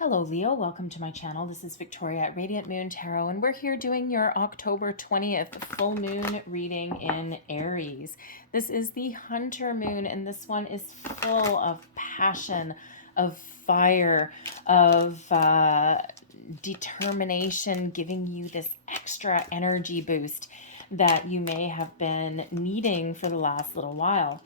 Hello Leo, welcome to my channel. This is Victoria at Radiant Moon Tarot, and we're here doing your October 20th full moon reading in Aries. This is the Hunter moon, and this one is full of passion, of fire, of determination, giving you this extra energy boost that you may have been needing for the last little while.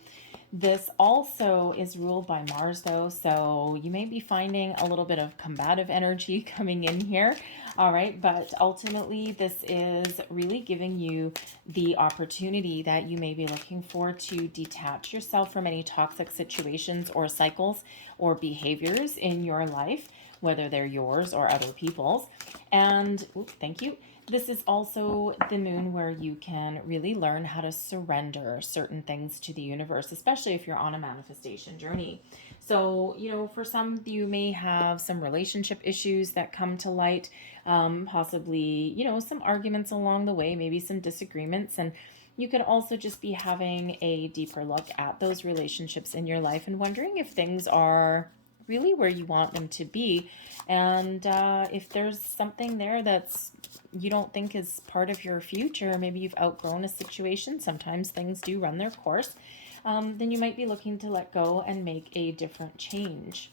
This also is ruled by Mars, though, so you may be finding a little bit of combative energy coming in here. All right, but ultimately, this is really giving you the opportunity that you may be looking for to detach yourself from any toxic situations or cycles or behaviors in your life, whether they're yours or other people's. And, thank you. This is also the moon where you can really learn how to surrender certain things to the universe, especially if you're on a manifestation journey. So, for some, you may have some relationship issues that come to light, possibly, some arguments along the way, maybe some disagreements. And you could also just be having a deeper look at those relationships in your life and wondering if things are really where you want them to be. And if there's something there that's you don't think is part of your future, maybe you've outgrown a situation, sometimes things do run their course, then you might be looking to let go and make a different change,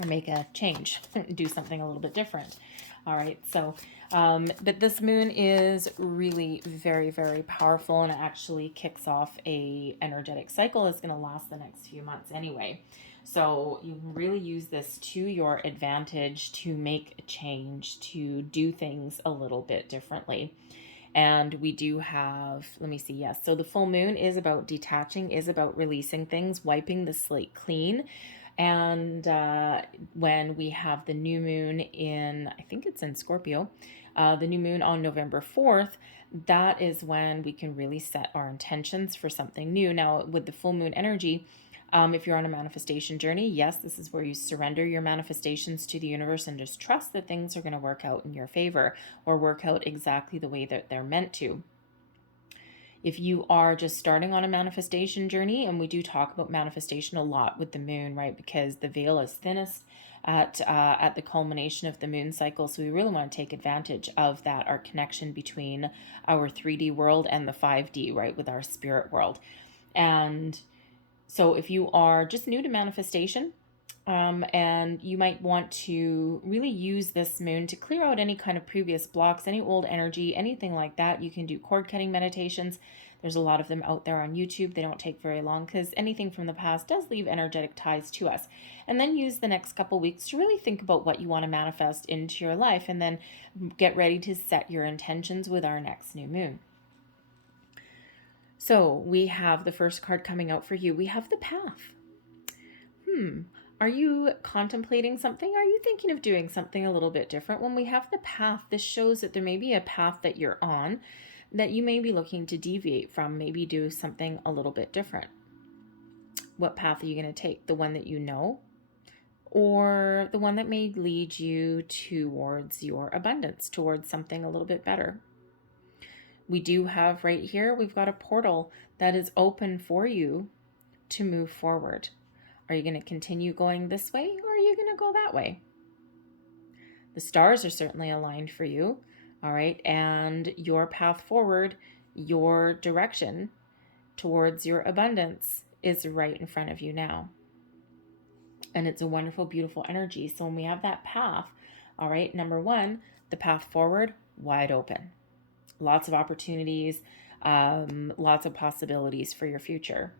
or make a change, do something a little bit different. All right, so, but this moon is really very, very powerful, and it actually kicks off a energetic cycle that's going to last the next few months anyway. So you can really use this to your advantage to make a change, to do things a little bit differently. And we do have, let me see, yes. So the full moon is about detaching, is about releasing things, wiping the slate clean. And when we have the new moon in, I think it's in Scorpio, the new moon on November 4th, that is when we can really set our intentions for something new. Now, with the full moon energy, if you're on a manifestation journey, yes, this is where you surrender your manifestations to the universe and just trust that things are going to work out in your favor or work out exactly the way that they're meant to. If you are just starting on a manifestation journey, and we do talk about manifestation a lot with the moon, right? Because the veil is thinnest at the culmination of the moon cycle. So we really want to take advantage of that, our connection between our 3D world and the 5D, right? With our spirit world. And so if you are just new to manifestation, and you might want to really use this moon to clear out any kind of previous blocks, any old energy, anything like that, you can do cord cutting meditations. There's a lot of them out there on YouTube. They don't take very long because anything from the past does leave energetic ties to us. And then use the next couple weeks to really think about what you want to manifest into your life, and then get ready to set your intentions with our next new moon. So we have the first card coming out for you. We have the Path. Are you contemplating something? Are you thinking of doing something a little bit different? When we have the Path, this shows that there may be a path that you're on that you may be looking to deviate from, maybe do something a little bit different. What path are you going to take? The one that you know, or the one that may lead you towards your abundance, towards something a little bit better? We do have right here, we've got a portal that is open for you to move forward. Are you going to continue going this way, or are you going to go that way? The stars are certainly aligned for you, all right? And your path forward, your direction towards your abundance is right in front of you now. And it's a wonderful, beautiful energy. So when we have that path, all right, number one, the path forward, wide open. Lots of opportunities, lots of possibilities for your future.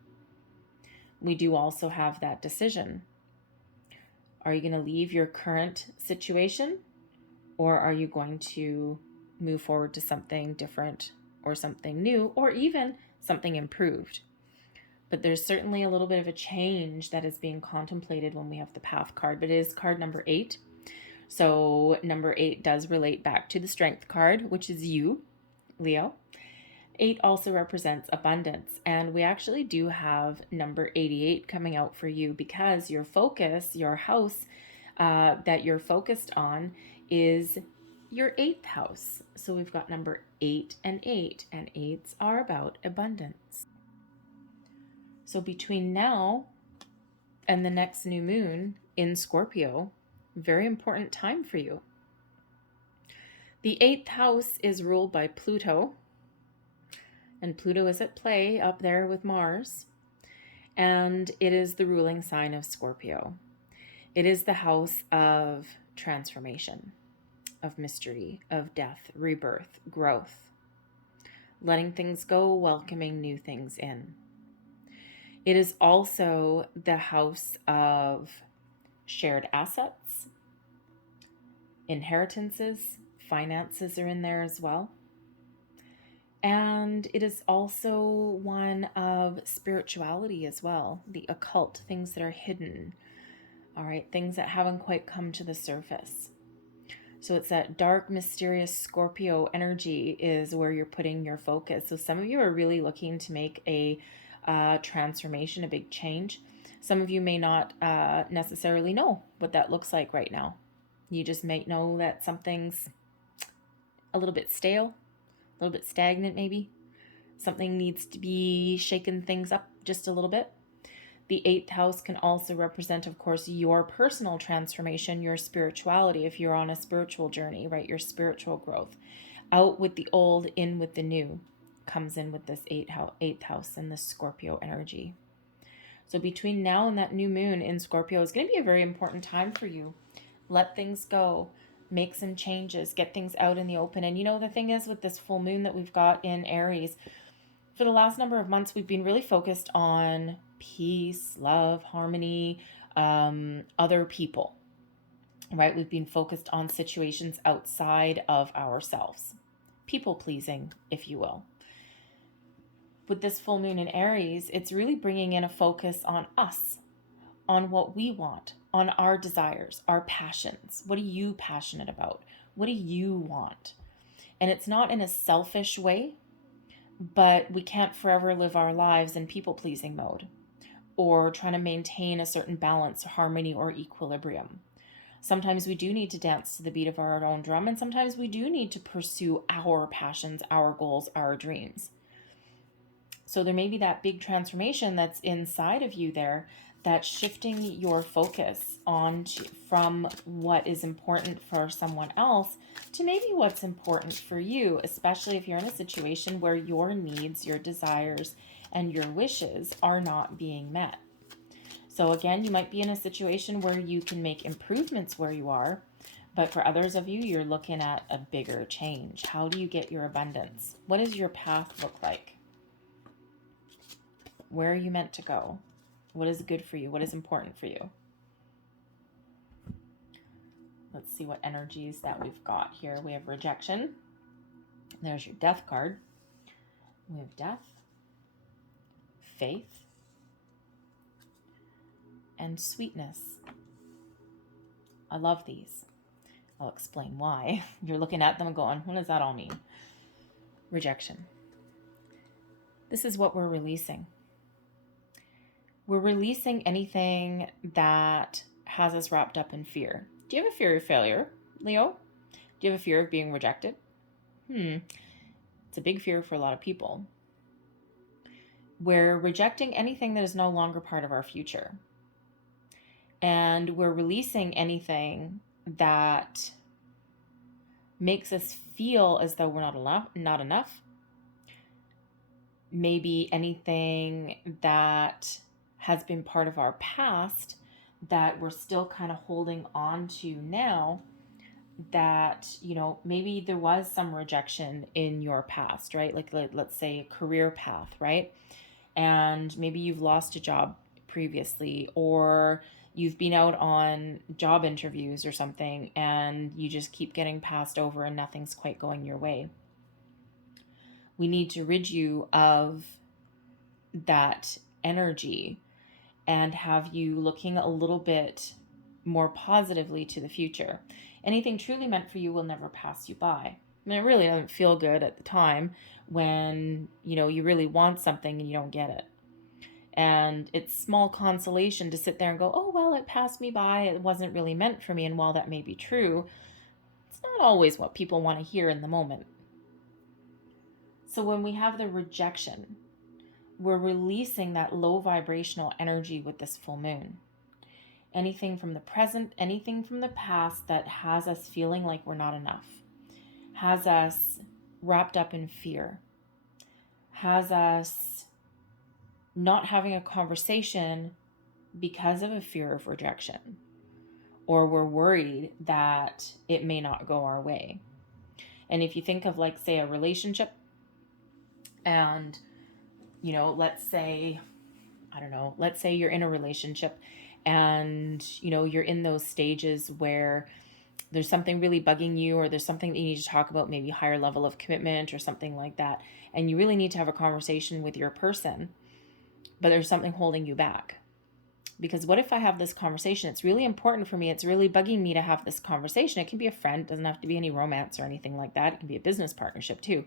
We do also have that decision. Are you going to leave your current situation, or are you going to move forward to something different or something new, or even something improved? But there's certainly a little bit of a change that is being contemplated when we have the Path card, but it is card number 8. So number 8 does relate back to the Strength card, which is you, Leo. 8 also represents abundance, and we actually do have number 88 coming out for you because your focus, your house that you're focused on is your 8th house. So we've got number 8 and 8, and 8s are about abundance. So between now and the next new moon in Scorpio, Very important time for you. The 8th house is ruled by Pluto, and Pluto is at play up there with Mars, and it is the ruling sign of Scorpio. It is the house of transformation, of mystery, of death, rebirth, growth, letting things go, welcoming new things in. It is also the house of shared assets, inheritances, finances are in there as well. And it is also one of spirituality as well, the occult, things that are hidden, all right, things that haven't quite come to the surface. So it's that dark, mysterious Scorpio energy is where you're putting your focus. So some of you are really looking to make a transformation, a big change. Some of you may not necessarily know what that looks like right now. You just may know that something's a little bit stale, a little bit stagnant maybe. Something needs to be shaken things up just a little bit. The 8th house can also represent, of course, your personal transformation, your spirituality, if you're on a spiritual journey, right? Your spiritual growth. Out with the old, in with the new comes in with this 8th house and the Scorpio energy. So between now and that new moon in Scorpio is going to be a very important time for you. Let things go. Make some changes. Get things out in the open. And you know, the thing is with this full moon that we've got in Aries, for the last number of months, we've been really focused on peace, love, harmony, other people, right? We've been focused on situations outside of ourselves, people pleasing, if you will. With this full moon in Aries, it's really bringing in a focus on us, on what we want, on our desires, our passions. What are you passionate about? What do you want? And it's not in a selfish way, but we can't forever live our lives in people-pleasing mode or trying to maintain a certain balance, harmony, or equilibrium. Sometimes we do need to dance to the beat of our own drum, and sometimes we do need to pursue our passions, our goals, our dreams. So there may be that big transformation that's inside of you there that's shifting your focus on from what is important for someone else to maybe what's important for you, especially if you're in a situation where your needs, your desires, and your wishes are not being met. So again, you might be in a situation where you can make improvements where you are, but for others of you, you're looking at a bigger change. How do you get your abundance? What does your path look like? Where are you meant to go? What is good for you? What is important for you? Let's see what energies that we've got here. We have rejection. There's your death card. We have death, faith, and sweetness. I love these. I'll explain why. You're looking at them and going, what does that all mean? Rejection. This is what we're releasing. We're releasing anything that has us wrapped up in fear. Do you have a fear of failure, Leo? Do you have a fear of being rejected? It's a big fear for a lot of people. We're rejecting anything that is no longer part of our future. And we're releasing anything that makes us feel as though we're not enough. Maybe anything that has been part of our past that we're still kind of holding on to now, that, you know, maybe there was some rejection in your past, right? Like let's say a career path, right? And maybe you've lost a job previously, or you've been out on job interviews or something, and you just keep getting passed over and nothing's quite going your way. We need to rid you of that energy and have you looking a little bit more positively to the future. Anything truly meant for you will never pass you by. I mean, it really doesn't feel good at the time when, you know, you really want something and you don't get it. And it's small consolation to sit there and go, oh, well, it passed me by. It wasn't really meant for me. And while that may be true, it's not always what people want to hear in the moment. So when we have the rejection, we're releasing that low vibrational energy with this full moon. anything from the present, anything from the past that has us feeling like we're not enough, has us wrapped up in fear, has us not having a conversation because of a fear of rejection, or we're worried that it may not go our way. And if you think of, like, say, a relationship, and, you know, let's say you're in a relationship and, you know, you're in those stages where there's something really bugging you, or there's something that you need to talk about, maybe higher level of commitment or something like that. And you really need to have a conversation with your person, but there's something holding you back. Because what if I have this conversation? It's really important for me. It's really bugging me to have this conversation. It can be a friend. It doesn't have to be any romance or anything like that. It can be a business partnership too.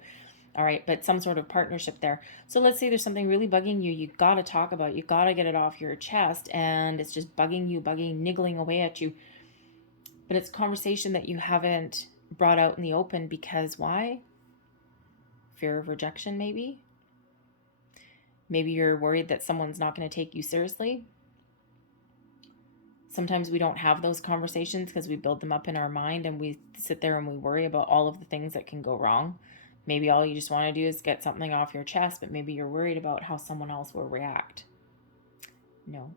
All right, but some sort of partnership there. So let's say there's something really bugging you. You got to talk about it. You got to get it off your chest, and it's just bugging, niggling away at you. But it's a conversation that you haven't brought out in the open because why? Fear of rejection, maybe? Maybe you're worried that someone's not going to take you seriously. Sometimes we don't have those conversations because we build them up in our mind, and we sit there and we worry about all of the things that can go wrong. Maybe all you just want to do is get something off your chest, but maybe you're worried about how someone else will react. No.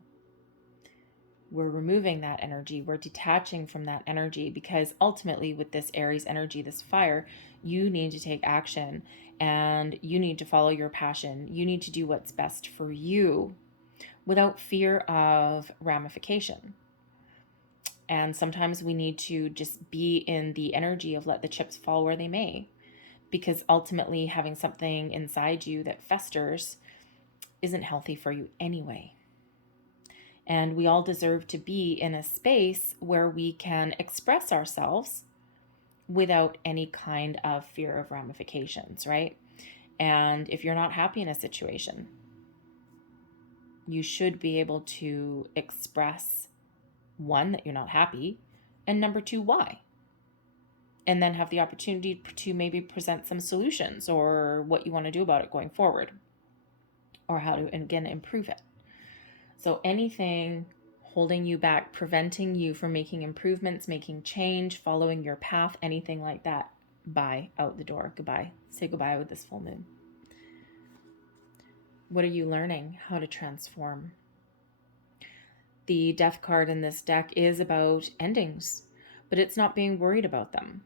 We're removing that energy. We're detaching from that energy, because ultimately with this Aries energy, this fire, you need to take action, and you need to follow your passion. You need to do what's best for you without fear of ramification. And sometimes we need to just be in the energy of let the chips fall where they may, because ultimately having something inside you that festers isn't healthy for you anyway. And we all deserve to be in a space where we can express ourselves without any kind of fear of ramifications, right? And if you're not happy in a situation, you should be able to express, one, that you're not happy, and number two, why. And then have the opportunity to maybe present some solutions or what you want to do about it going forward, or how to, again, improve it. So anything holding you back, preventing you from making improvements, making change, following your path, anything like that, bye, out the door, goodbye. Say goodbye with this full moon. What are you learning? How to transform? The Death card in this deck is about endings, but it's not being worried about them.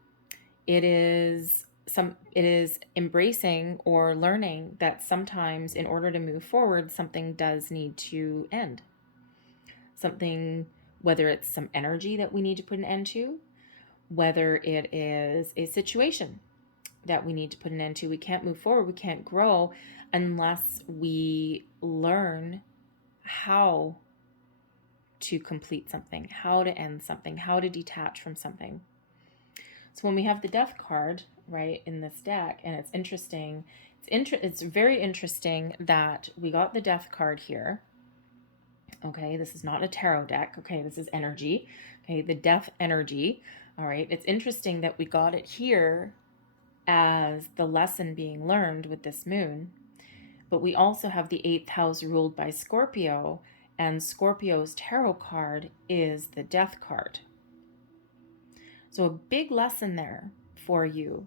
It is embracing or learning that sometimes in order to move forward, something does need to end. Something, whether it's some energy that we need to put an end to, whether it is a situation that we need to put an end to. We can't move forward, we can't grow unless we learn how to complete something, how to end something, how to detach from something. So when we have the Death card, right, in this deck, and it's interesting, it's very interesting that we got the Death card here. Okay, this is not a tarot deck. Okay, this is energy. Okay, the Death energy. All right, it's interesting that we got it here as the lesson being learned with this moon. But we also have the 8th house ruled by Scorpio, and Scorpio's tarot card is the Death card. So a big lesson there for you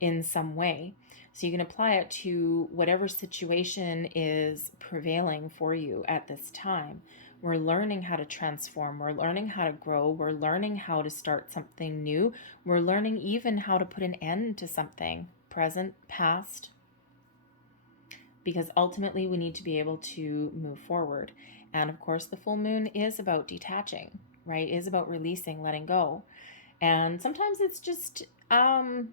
in some way. So you can apply it to whatever situation is prevailing for you at this time. We're learning how to transform. We're learning how to grow. We're learning how to start something new. We're learning even how to put an end to something, present, past. Because ultimately we need to be able to move forward. And of course, the full moon is about detaching, right? It is about releasing, letting go. And sometimes it's just, sometimes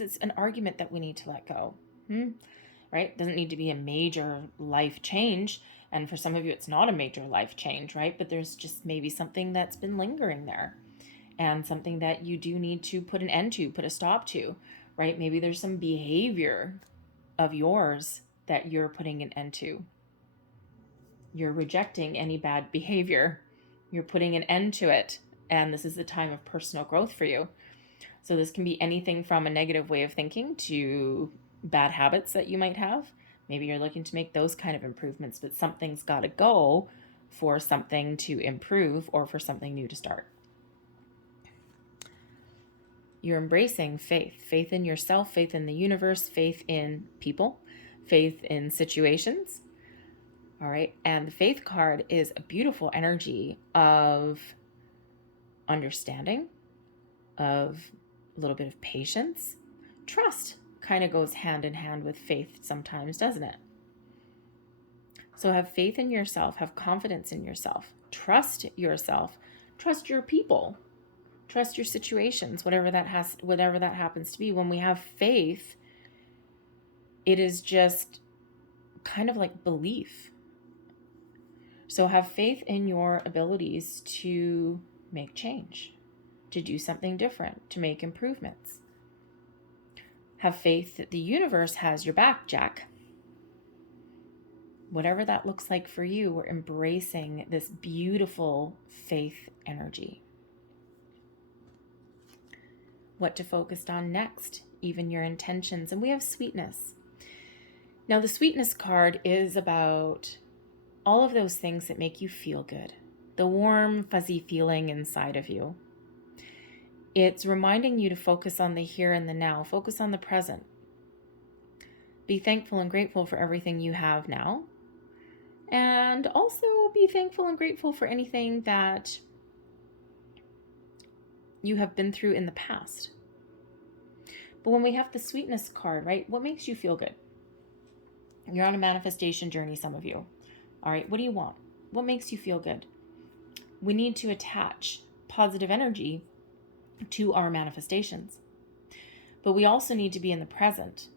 it's an argument that we need to let go, right? It doesn't need to be a major life change. And for some of you, it's not a major life change, right? But there's just maybe something that's been lingering there, and something that you do need to put an end to, put a stop to, right? Maybe there's some behavior of yours that you're putting an end to. You're rejecting any bad behavior. You're putting an end to it. And this is the time of personal growth for you. So this can be anything from a negative way of thinking to bad habits that you might have. Maybe you're looking to make those kind of improvements, but something's got to go for something to improve or for something new to start. You're embracing faith in yourself, faith in the universe, faith in people, faith in situations. All right. And the faith card is a beautiful energy of understanding, of a little bit of patience. Trust kind of goes hand in hand with faith sometimes, doesn't it? So have faith in yourself, have confidence in yourself, trust yourself, trust your people, trust your situations, whatever that happens to be. When we have faith, it is just kind of like belief. So have faith in your abilities to make change, to do something different, to make improvements. Have faith that the universe has your back, Jack. Whatever that looks like for you, we're embracing this beautiful faith energy. What to focus on next, even your intentions. And we have sweetness. Now, the sweetness card is about all of those things that make you feel good, the warm, fuzzy feeling inside of you. It's reminding you to focus on the here and the now, focus on the present. Be thankful and grateful for everything you have now. And also be thankful and grateful for anything that you have been through in the past. But when we have the sweetness card, right, what makes you feel good? You're on a manifestation journey, some of you. All right, what do you want? What makes you feel good? We need to attach positive energy to our manifestations. But we also need to be in the present.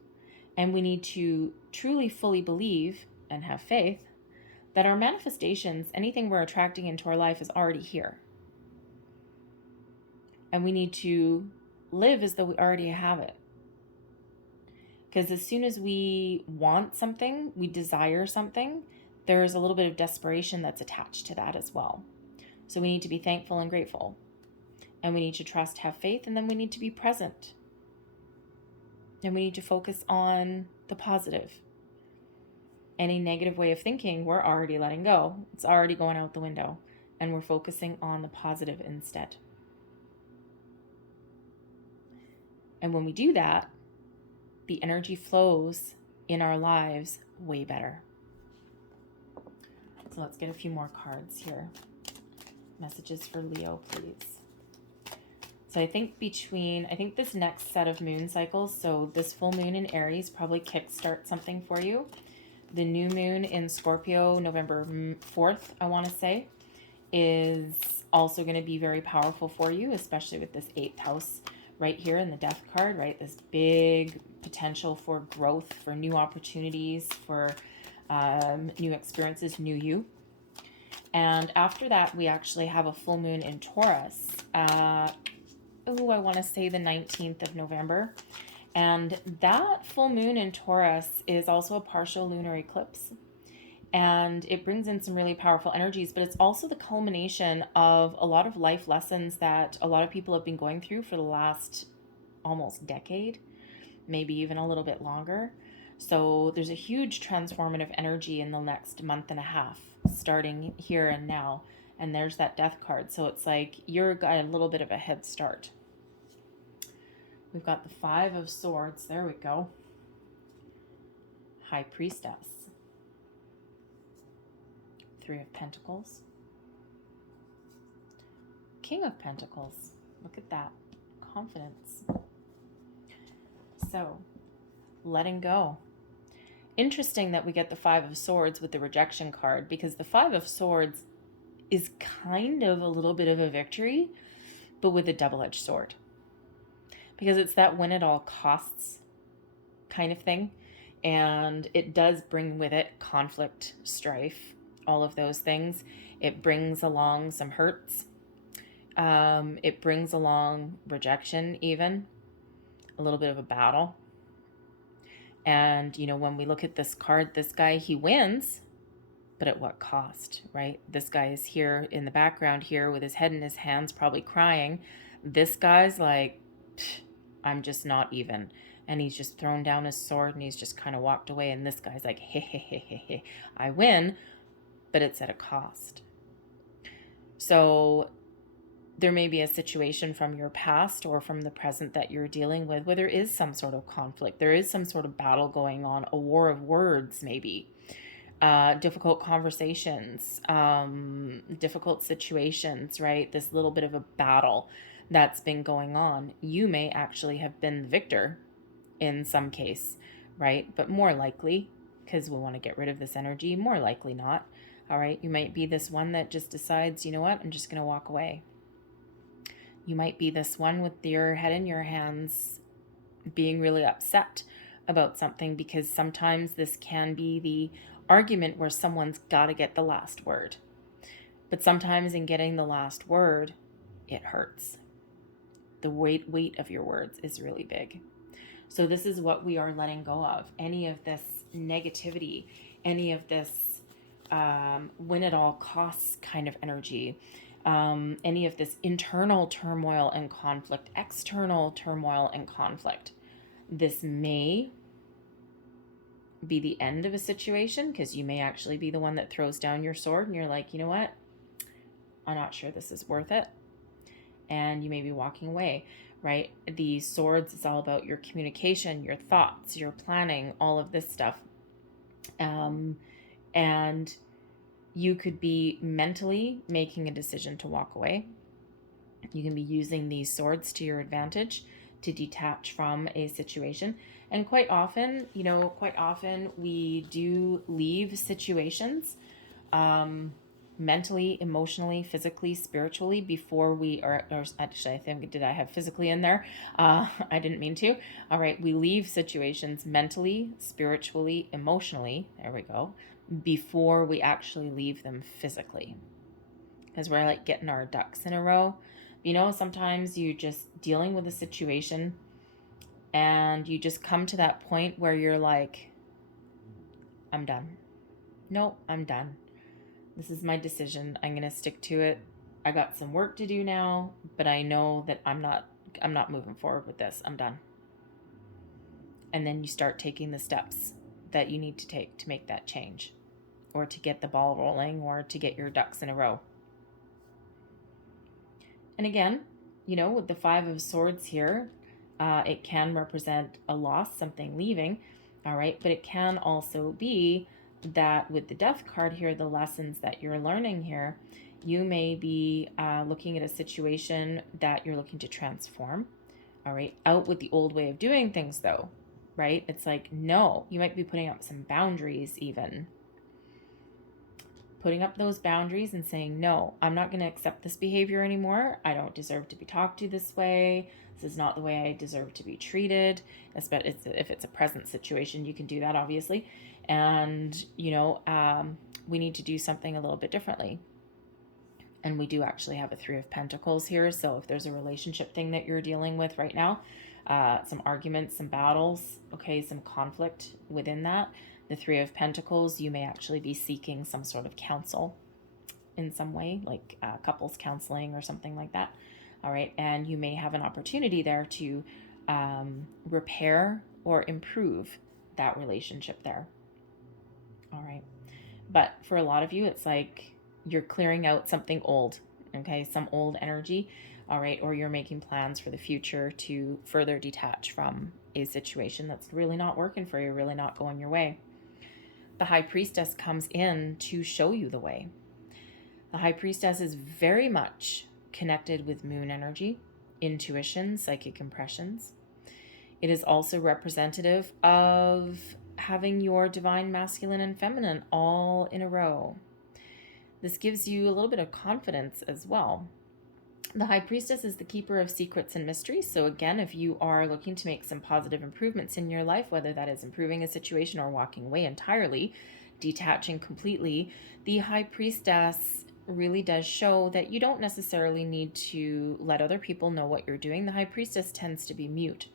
And we need to truly, fully believe and have faith that our manifestations, anything we're attracting into our life, is already here. And we need to live as though we already have it. Because as soon as we want something, we desire something, there is a little bit of desperation that's attached to that as well. So we need to be thankful and grateful. And we need to trust, have faith, and then we need to be present. And we need to focus on the positive. Any negative way of thinking, we're already letting go. It's already going out the window. And we're focusing on the positive instead. And when we do that, the energy flows in our lives way better. So let's get a few more cards here. Messages for Leo, please. So I think this next set of moon cycles, so this full moon in Aries probably kickstart something for you. The new moon in Scorpio, November 4th, I want to say, is also going to be very powerful for you, especially with this 8th house right here in the death card, right? This big potential for growth, for new opportunities, for new experiences, new you. And after that, we actually have a full moon in Taurus. I want to say the 19th of November. And that full moon in Taurus is also a partial lunar eclipse. And it brings in some really powerful energies, but it's also the culmination of a lot of life lessons that a lot of people have been going through for the last almost decade, maybe even a little bit longer. So there's a huge transformative energy in the next month and a half, starting here and now. And there's that death card. So it's like you're got a little bit of a head start. We've got the 5 of Swords. There we go. High Priestess. 3 of Pentacles. King of Pentacles. Look at that. Confidence. So, letting go. Interesting that we get the 5 of Swords with the rejection card, because the 5 of Swords is kind of a little bit of a victory, but with a double-edged sword. Because it's that win at all costs kind of thing. And it does bring with it conflict, strife, all of those things. It brings along some hurts. It brings along rejection even. A little bit of a battle. And, when we look at this card, this guy, he wins. But at what cost, right? This guy is here in the background here with his head in his hands, probably crying. This guy's like, I'm just not even. And he's just thrown down his sword and he's just kind of walked away. And this guy's like, hey, I win. but it's at a cost. So there may be a situation from your past or from the present that you're dealing with where there is some sort of conflict. There is some sort of battle going on, a war of words, maybe. Difficult conversations, difficult situations, right? This little bit of a battle that's been going on. You may actually have been the victor in some case, right? But more likely, because we want to get rid of this energy, more likely not. All right, you might be this one that just decides, you know what, I'm just going to walk away. You might be this one with your head in your hands, being really upset about something, because sometimes this can be the argument where someone's got to get the last word. But sometimes in getting the last word, it hurts. The weight of your words is really big. So this is what we are letting go of. Any of this negativity, any of this win at all costs kind of energy, any of this internal turmoil and conflict, external turmoil and conflict. This may be the end of a situation, because you may actually be the one that throws down your sword and you're like, you know what? I'm not sure this is worth it. And you may be walking away, right? The swords is all about your communication, your thoughts, your planning, all of this stuff. And you could be mentally making a decision to walk away. You can be using these swords to your advantage to detach from a situation. And quite often we do leave situations mentally, emotionally, physically, spiritually before we are, or actually, I think, did I have physically in there? I didn't mean to. All right, we leave situations mentally, spiritually, emotionally, there we go, before we actually leave them physically. Because we're like getting our ducks in a row. You know, sometimes you just dealing with a situation and you just come to that point where you're like, I'm done. No, I'm done. This is my decision. I'm going to stick to it. I got some work to do now, but I know that I'm not moving forward with this. I'm done. And then you start taking the steps that you need to take to make that change, or to get the ball rolling, or to get your ducks in a row. And again, you know, with the Five of Swords here, it can represent a loss, something leaving, all right? But it can also be that with the Death card here, the lessons that you're learning here, you may be looking at a situation that you're looking to transform, all right? Out with the old way of doing things, though, right? It's like, no, you might be putting up some boundaries even. Putting up those boundaries and saying, no, I'm not going to accept this behavior anymore. I don't deserve to be talked to this way. This is not the way I deserve to be treated. Especially if it's a present situation, you can do that, obviously. And, you know, we need to do something a little bit differently. And we do actually have a Three of Pentacles here. So if there's a relationship thing that you're dealing with right now, some arguments, some battles, okay, some conflict within that, the Three of Pentacles, you may actually be seeking some sort of counsel in some way, like couples counseling or something like that. All right. And you may have an opportunity there to repair or improve that relationship there. All right. But for a lot of you, it's like you're clearing out something old, okay, some old energy. All right. Or you're making plans for the future to further detach from a situation that's really not working for you, really not going your way. The High Priestess comes in to show you the way. The High Priestess is very much connected with moon energy, intuition, psychic impressions. It is also representative of having your divine masculine and feminine all in a row. This gives you a little bit of confidence as well. The High Priestess is the keeper of secrets and mysteries. So again, if you are looking to make some positive improvements in your life, whether that is improving a situation or walking away entirely, detaching completely, the High Priestess really does show that you don't necessarily need to let other people know what you're doing. The High Priestess tends to be mute.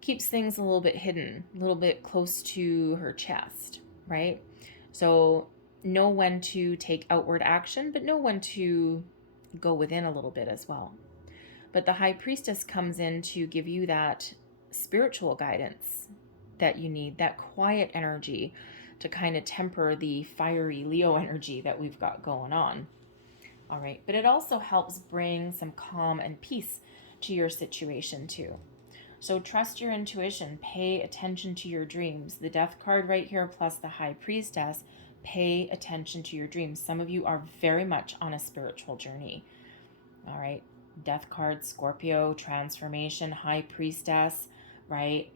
Keeps things a little bit hidden, a little bit close to her chest, right? So know when to take outward action, but know when to go within a little bit as well. But the High Priestess comes in to give you that spiritual guidance that you need, that quiet energy to kind of temper the fiery Leo energy that we've got going on. All right, but it also helps bring some calm and peace to your situation too. So trust your intuition, pay attention to your dreams. The Death card right here plus the High Priestess, pay attention to your dreams. Some of you are very much on a spiritual journey. All right, Death card, Scorpio, transformation, High Priestess, right?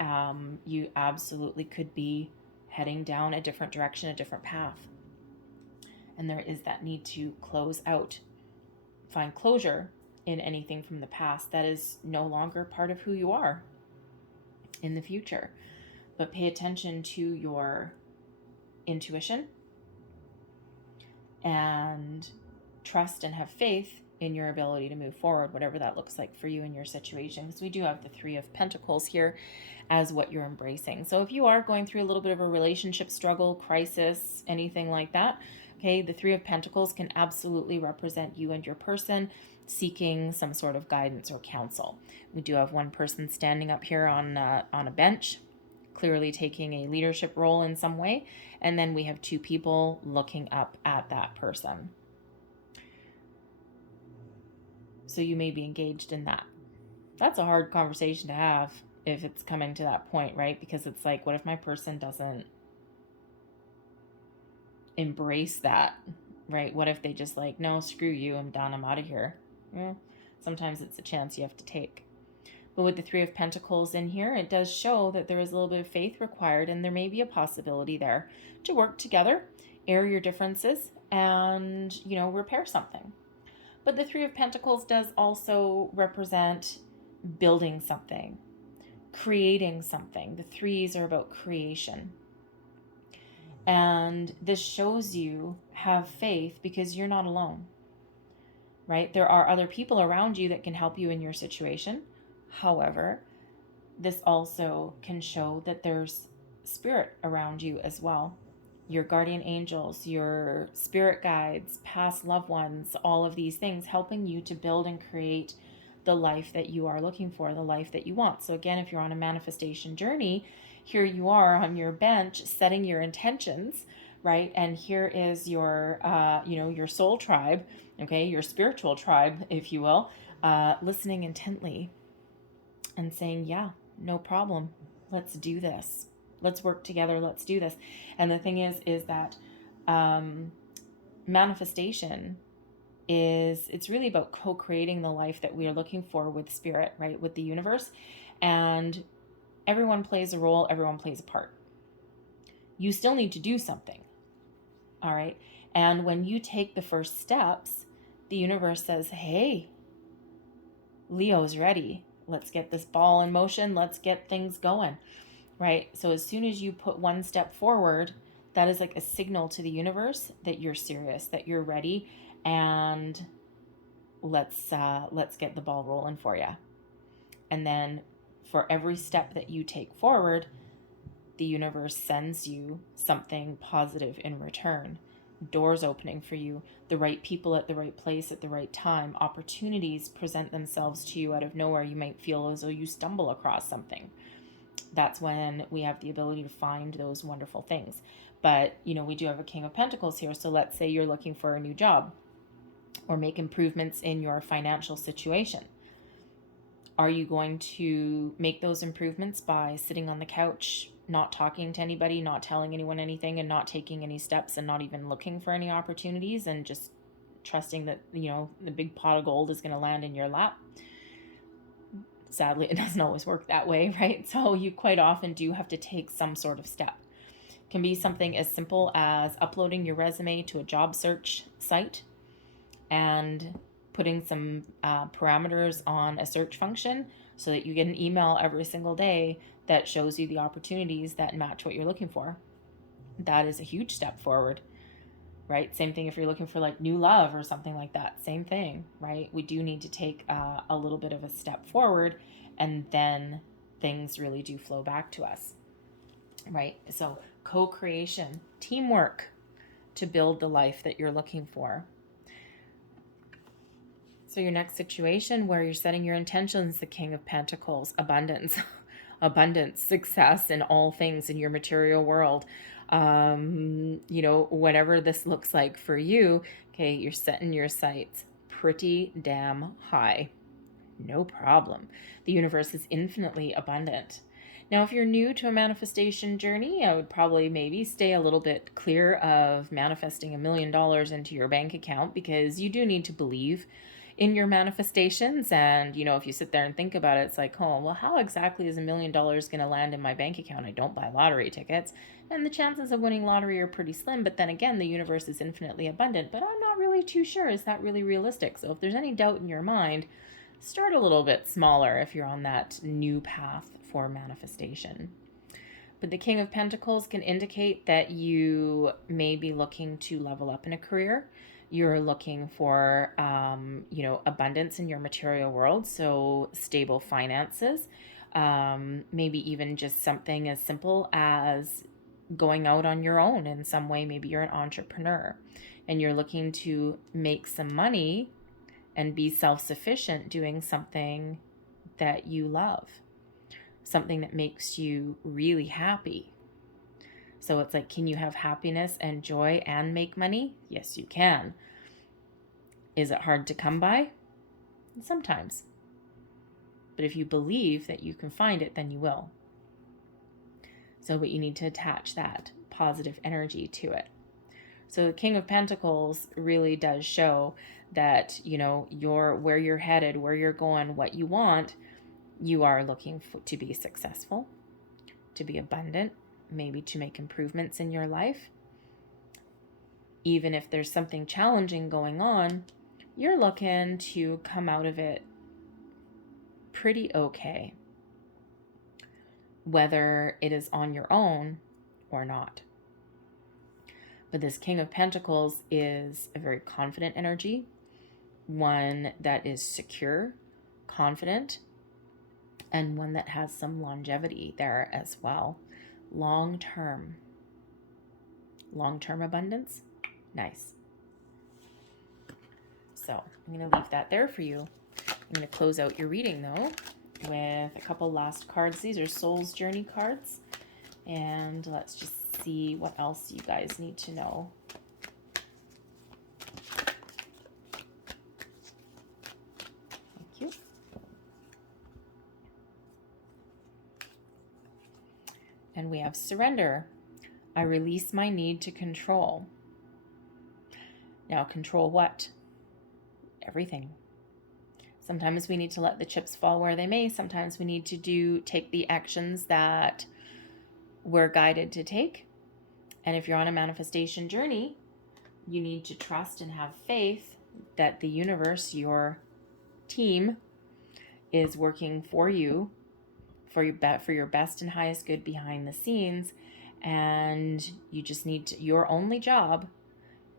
You absolutely could be heading down a different direction, a different path. And there is that need to close out, find closure in anything from the past that is no longer part of who you are in the future. But pay attention to your intuition and trust and have faith in your ability to move forward, whatever that looks like for you in your situation. Because we do have the Three of Pentacles here as what you're embracing. So if you are going through a little bit of a relationship struggle, crisis, anything like that, okay, the Three of Pentacles can absolutely represent you and your person seeking some sort of guidance or counsel. We do have one person standing up here on a bench, clearly taking a leadership role in some way. And then we have two people looking up at that person. So you may be engaged in that. That's a hard conversation to have if it's coming to that point, right? Because it's like, what if my person doesn't embrace that, right? What if they just like, no, screw you, I'm done, I'm out of here. Well, sometimes it's a chance you have to take. But with the Three of Pentacles in here, it does show that there is a little bit of faith required, and there may be a possibility there to work together, air your differences, and, repair something. But the Three of Pentacles does also represent building something, creating something. The threes are about creation. And this shows you have faith because you're not alone, right? There are other people around you that can help you in your situation. However, this also can show that there's spirit around you as well. Your guardian angels, your spirit guides, past loved ones, all of these things helping you to build and create the life that you are looking for, the life that you want. So again, if you're on a manifestation journey, here you are on your bench setting your intentions, right? And here is your, your soul tribe, okay, your spiritual tribe, if you will, listening intently and saying, yeah, no problem. Let's do this. Let's work together. Let's do this. And the thing is that manifestation it's really about co-creating the life that we are looking for with spirit, right? With the universe. And everyone plays a role. Everyone plays a part. You still need to do something. All right. And when you take the first steps, the universe says, hey, Leo's ready. Let's get this ball in motion. Let's get things going. Right? So as soon as you put one step forward, that is like a signal to the universe that you're serious, that you're ready, and let's get the ball rolling for you. And then for every step that you take forward, the universe sends you something positive in return. Doors opening for you, the right people at the right place at the right time. Opportunities present themselves to you out of nowhere. You might feel as though you stumble across something. That's when we have the ability to find those wonderful things. But, we do have a King of Pentacles here. So let's say you're looking for a new job or make improvements in your financial situation. Are you going to make those improvements by sitting on the couch, not talking to anybody, not telling anyone anything, and not taking any steps and not even looking for any opportunities and just trusting that, the big pot of gold is going to land in your lap? Sadly, it doesn't always work that way, right? So you quite often do have to take some sort of step. It can be something as simple as uploading your resume to a job search site and putting some parameters on a search function so that you get an email every single day that shows you the opportunities that match what you're looking for. That is a huge step forward, right? Same thing if you're looking for like new love or something like that. Same thing, right? We do need to take a little bit of a step forward, and then things really do flow back to us, right? So co-creation, teamwork to build the life that you're looking for. So your next situation where you're setting your intentions, the King of Pentacles, abundance, abundance, success in all things in your material world. Whatever this looks like for you, okay, you're setting your sights pretty damn high. No problem. The universe is infinitely abundant. Now, if you're new to a manifestation journey, I would probably maybe stay a little bit clear of manifesting $1 million into your bank account, because you do need to believe in your manifestations. And, if you sit there and think about it, it's like, oh, well, how exactly is $1 million going to land in my bank account? I don't buy lottery tickets. And the chances of winning lottery are pretty slim. But then again, the universe is infinitely abundant. But I'm not really too sure. Is that really realistic? So if there's any doubt in your mind, start a little bit smaller if you're on that new path for manifestation. But the King of Pentacles can indicate that you may be looking to level up in a career. You're looking for, abundance in your material world, so stable finances. Maybe even just something as simple as going out on your own in some way. Maybe you're an entrepreneur and you're looking to make some money and be self-sufficient doing something that you love, something that makes you really happy. So it's like, can you have happiness and joy and make money? Yes, you can. Is it hard to come by? Sometimes. But if you believe that you can find it, then you will. But you need to attach that positive energy to it. So the King of Pentacles really does show that, where you're headed, where you're going, what you want. You are looking to be successful, to be abundant, maybe to make improvements in your life. Even if there's something challenging going on, you're looking to come out of it pretty okay, whether it is on your own or not. But this King of Pentacles is a very confident energy, one that is secure, confident, and one that has some longevity there as well. Long-term abundance. Nice. So I'm going to leave that there for you. I'm going to close out your reading, though, with a couple last cards. These are Soul's Journey cards. And let's just see what else you guys need to know. Thank you. And we have Surrender. I release my need to control. Now, control what? Everything. Sometimes we need to let the chips fall where they may. Sometimes we need to take the actions that we're guided to take. And if you're on a manifestation journey, you need to trust and have faith that the universe, your team, is working for you, for your best and highest good behind the scenes. And you just need to, your only job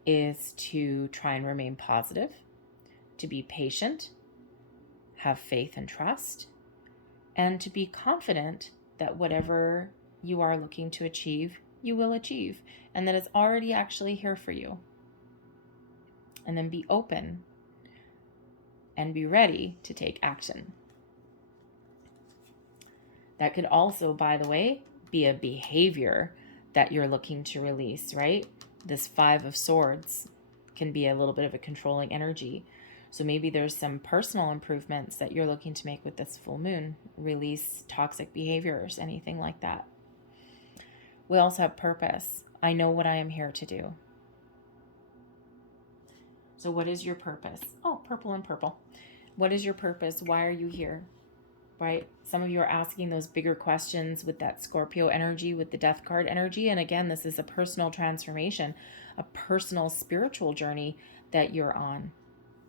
is to try and remain positive, to be patient, have faith and trust, and to be confident that whatever you are looking to achieve, you will achieve, and that it's already actually here for you. And then be open and be ready to take action. That could also, by the way, be a behavior that you're looking to release, right? This Five of Swords can be a little bit of a controlling energy. So maybe there's some personal improvements that you're looking to make with this full moon. Release toxic behaviors, anything like that. We also have purpose. I know what I am here to do. So what is your purpose? Oh, purple and purple. What is your purpose? Why are you here? Right? Some of you are asking those bigger questions with that Scorpio energy, with the Death card energy. And again, this is a personal transformation, a personal spiritual journey that you're on.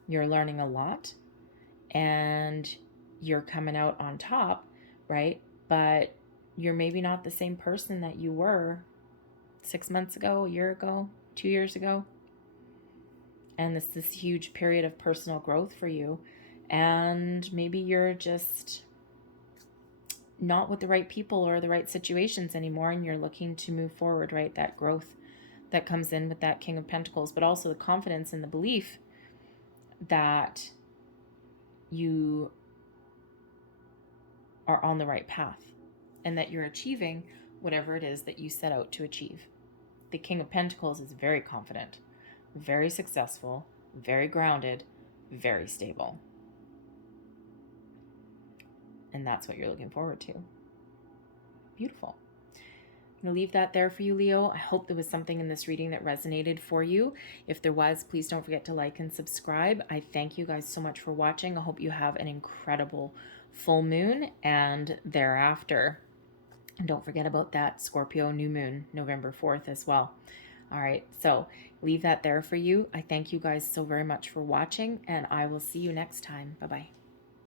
You're learning a lot and you're coming out on top, right? But you're maybe not the same person that you were 6 months ago, a year ago, 2 years ago. And this huge period of personal growth for you. And maybe you're just not with the right people or the right situations anymore, and you're looking to move forward, right? That growth that comes in with that King of Pentacles, but also the confidence and the belief that you are on the right path and that you're achieving whatever it is that you set out to achieve. The King of Pentacles is very confident, very successful, very grounded, very stable. And that's what you're looking forward to. Beautiful. I'm going to leave that there for you, Leo. I hope there was something in this reading that resonated for you. If there was, please don't forget to like and subscribe. I thank you guys so much for watching. I hope you have an incredible full moon and thereafter. And don't forget about that Scorpio new moon, November 4th as well. All right, so leave that there for you. I thank you guys so very much for watching, and I will see you next time. Bye-bye.